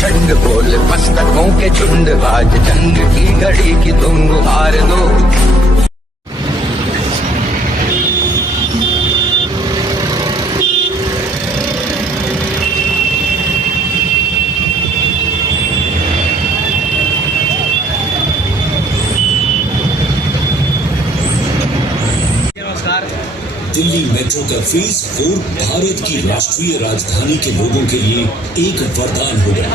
प्रचंड बोल मस्तकों के झुंड, आज जंग की घड़ी की तुम गुहार दो। दिल्ली मेट्रो का फेज 4 भारत की राष्ट्रीय राजधानी के लोगों के लिए एक वरदान होगा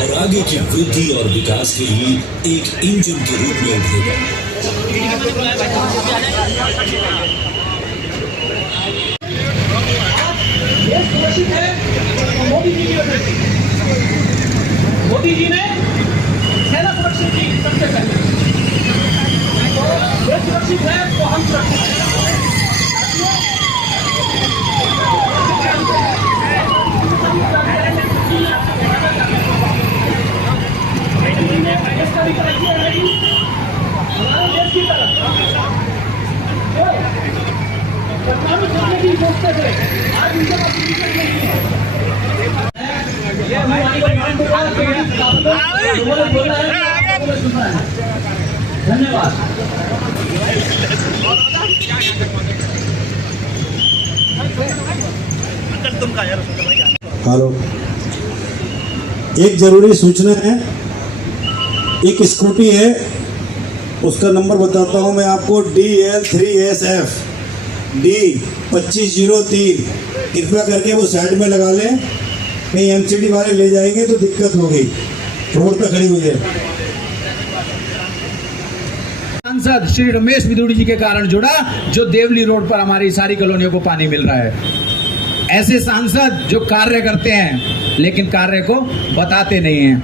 और आगे की वृद्धि और विकास के लिए एक इंजन के रूप में उभरेगा। मोदी जी ने सेना सुरक्षित की सबसे पहले, तो सुरक्षित है तो हम सुरक्षित हैं। धन्यवाद। हेलो, एक जरूरी सूचना है। एक स्कूटी है, उसका नंबर बताता हूँ मैं आपको, DL3SF D2503। कृपया करके वो साइड में लगा लें, कहीं MCD वाले ले जाएंगे तो दिक्कत होगी। रोड पे खड़ी हुई है। सांसद श्री रमेश बिदुड़ी जी के कारण जुड़ा, जो देवली रोड पर हमारी सारी कॉलोनियों को पानी मिल रहा है। ऐसे सांसद जो कार्य करते हैं लेकिन कार्य को बताते नहीं हैं।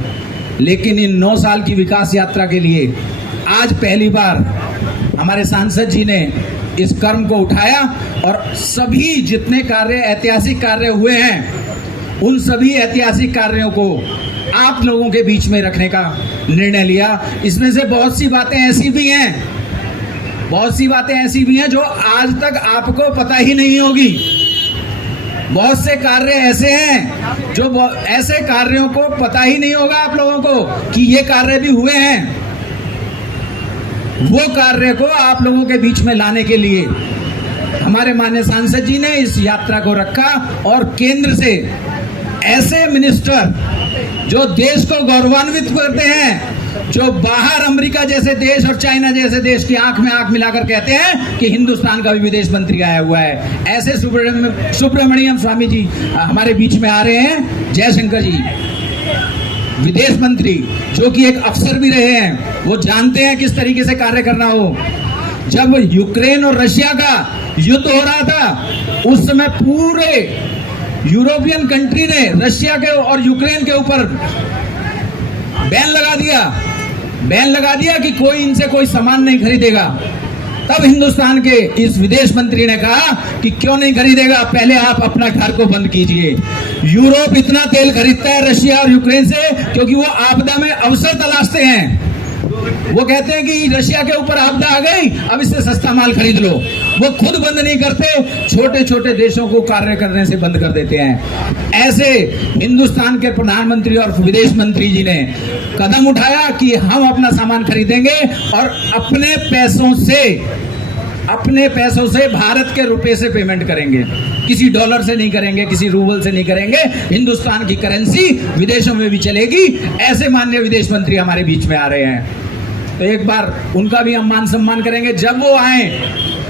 लेकिन इन 9 साल की विकास यात्रा के लिए आज पहली बार हमारे सांसद जी ने इस कर्म को उठाया और सभी जितने कार्य, ऐतिहासिक कार्य हुए हैं, उन सभी ऐतिहासिक कार्यों को आप लोगों के बीच में रखने का निर्णय लिया। इसमें से बहुत सी बातें ऐसी भी हैं जो आज तक आपको पता ही नहीं होगी। बहुत से कार्य ऐसे हैं जो ऐसे कार्यों को पता ही नहीं होगा आप लोगों को कि ये कार्य भी हुए हैं। वो कार्य को आप लोगों के बीच में लाने के लिए हमारे माननीय सांसद जी ने इस यात्रा को रखा और केंद्र से ऐसे मिनिस्टर जो देश को गौरवान्वित करते हैं, जो बाहर अमेरिका जैसे देश और चाइना जैसे देश की आंख में आंख मिलाकर कहते हैं कि हिंदुस्तान का भी विदेश मंत्री आया हुआ है, ऐसे सुब्रमण्यम स्वामी जी हमारे बीच में आ रहे हैं। जयशंकर जी विदेश मंत्री, जो कि एक अफसर भी रहे हैं, वो जानते हैं किस तरीके से कार्य करना हो। जब यूक्रेन और रशिया का युद्ध हो रहा था, उस समय पूरे यूरोपियन कंट्री ने रशिया के और यूक्रेन के ऊपर बैन लगा दिया कि कोई इनसे कोई सामान नहीं खरीदेगा। तब हिंदुस्तान के इस विदेश मंत्री ने कहा कि क्यों नहीं खरीदेगा, पहले आप अपना घर को बंद कीजिए। यूरोप इतना तेल खरीदता है रशिया और यूक्रेन से क्योंकि वो आपदा में अवसर तलाशते हैं। वो कहते हैं कि रशिया के ऊपर आपदा आ गई, अब इससे सस्ता माल खरीद लो। वो खुद बंद नहीं करते, छोटे छोटे देशों को कार्य करने से बंद कर देते हैं। ऐसे हिंदुस्तान के प्रधानमंत्री और विदेश मंत्री जी ने कदम उठाया कि हम अपना सामान खरीदेंगे और अपने पैसों से भारत के रुपए से पेमेंट करेंगे। किसी डॉलर से नहीं करेंगे, किसी रूबल से नहीं करेंगे। हिंदुस्तान की करेंसी विदेशों में भी चलेगी। ऐसे माननीय विदेश मंत्री हमारे बीच में आ रहे हैं, तो एक बार उनका भी हम मान सम्मान करेंगे। जब वो आए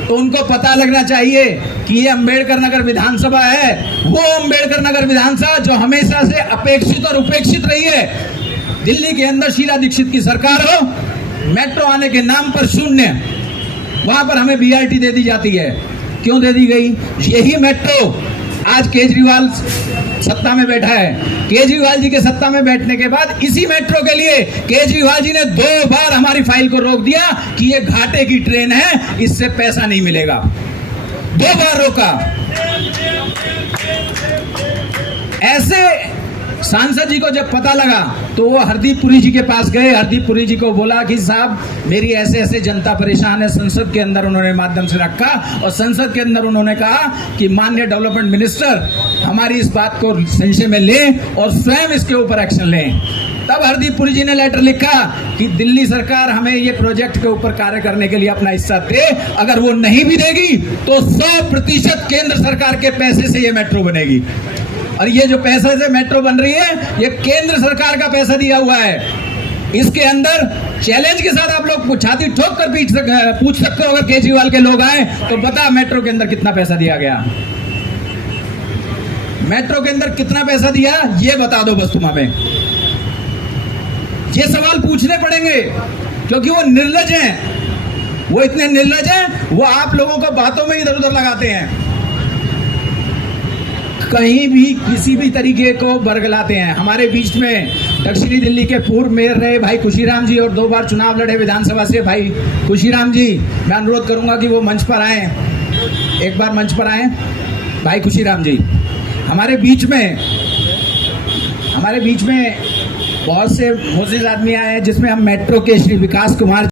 तो उनको पता लगना चाहिए कि ये अम्बेडकर नगर विधानसभा है, वो अम्बेडकर नगर विधानसभा जो हमेशा से अपेक्षित और उपेक्षित रही है। दिल्ली के अंदर शीला दीक्षित की सरकार हो, मेट्रो आने के नाम पर शून्य, वहां पर हमें BRT दे दी जाती है। क्यों दे दी गई? यही मेट्रो आज केजरीवाल सत्ता में बैठा है। केजरीवाल जी के सत्ता में बैठने के बाद इसी मेट्रो के लिए केजरीवाल जी ने 2 बार हमारी फाइल को रोक दिया कि ये घाटे की ट्रेन है, इससे पैसा नहीं मिलेगा। 2 बार रोका। ऐसे सांसद जी को जब पता लगा तो वो हरदीप पुरी जी के पास गए। हरदीप पुरी जी को बोला कि साहब मेरी ऐसे ऐसे जनता परेशान है। संसद के अंदर उन्होंने माध्यम से रखा और संसद के अंदर उन्होंने कहा कि माननीय डेवलपमेंट मिनिस्टर हमारी इस बात को संशय में लें और स्वयं इसके ऊपर एक्शन लें। तब हरदीप पुरी जी ने लेटर लिखा कि दिल्ली सरकार हमें ये प्रोजेक्ट के ऊपर कार्य करने के लिए अपना हिस्सा दे, अगर वो नहीं भी देगी तो 100% केंद्र सरकार के पैसे से ये मेट्रो बनेगी। और ये जो पैसे से मेट्रो बन रही है ये केंद्र सरकार का पैसा दिया हुआ है। इसके अंदर चैलेंज के साथ आप लोग छाती ठोक कर पूछ सकते हो, अगर केजरीवाल के लोग आए तो बता मेट्रो के अंदर कितना पैसा दिया गया, मेट्रो के अंदर कितना पैसा दिया ये बता दो बस तुम हमें। ये सवाल पूछने पड़ेंगे क्योंकि वो निर्लज हैं, वो इतने निर्लज हैं, वो आप लोगों को बातों में इधर उधर लगाते हैं, कहीं भी किसी भी तरीके को बरगलाते हैं। हमारे बीच में दक्षिणी दिल्ली के पूर्व मेयर रहे भाई खुशीराम जी और 2 बार चुनाव लड़े विधानसभा से भाई खुशीराम जी, मैं अनुरोध करूंगा कि वो मंच पर आए, एक बार मंच पर आए भाई खुशीराम जी। हमारे बीच में बहुत से मोजिज आदमी आए हैं जिसमें हम मेट्रो के श्री विकास कुमार